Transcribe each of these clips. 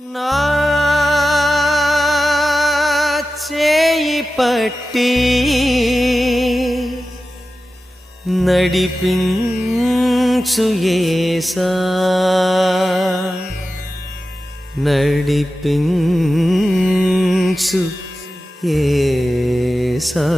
నా చేయి పట్టి నడిపించు ఏసా. నడిపించు ఏసా.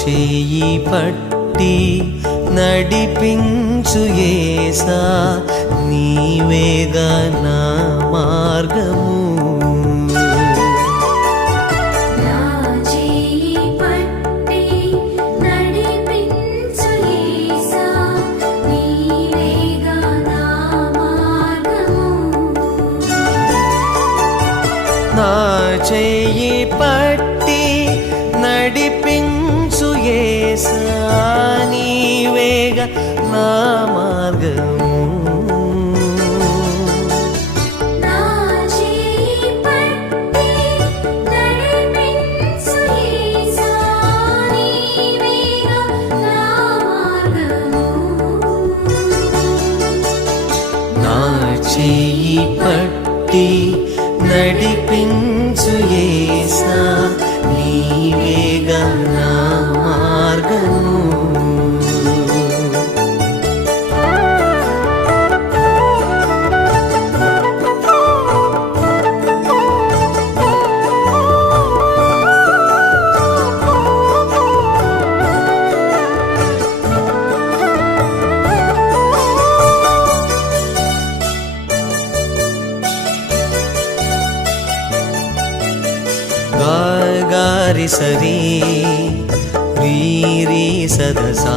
చేయి పట్టి నడిపించు ఏసా నీవేగా నా మార్గము. నా చేయి పట్టి మార్గము నా చేయి పట్టి నడిపించు ఏసా నీవేగా నా సరి సరి రీ సదసా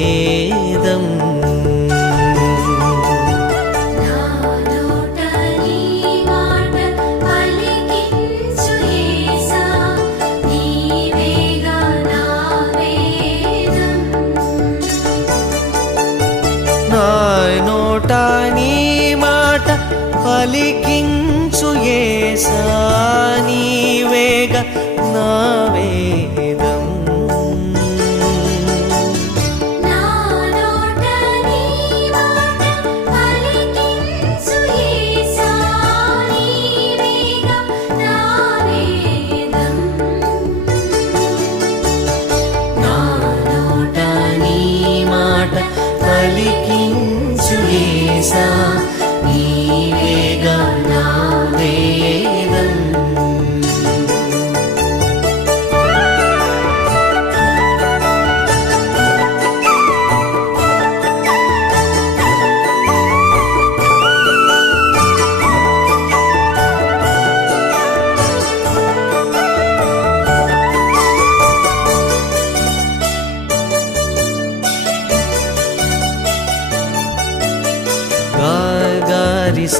వేదం నా నోట నీ మాట పలికించు యేసా నీవేగా నా వేదం నా నోట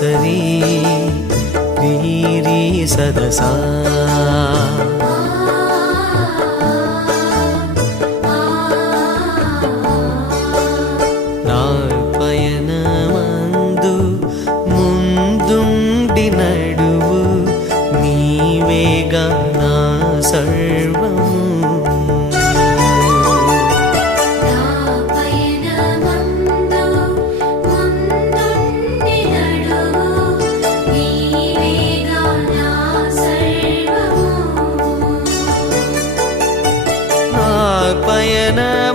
సరి రీ రీ సదసా ముందుండి నడువు నీవేగా నా సర్వము. సర్వము నా పయన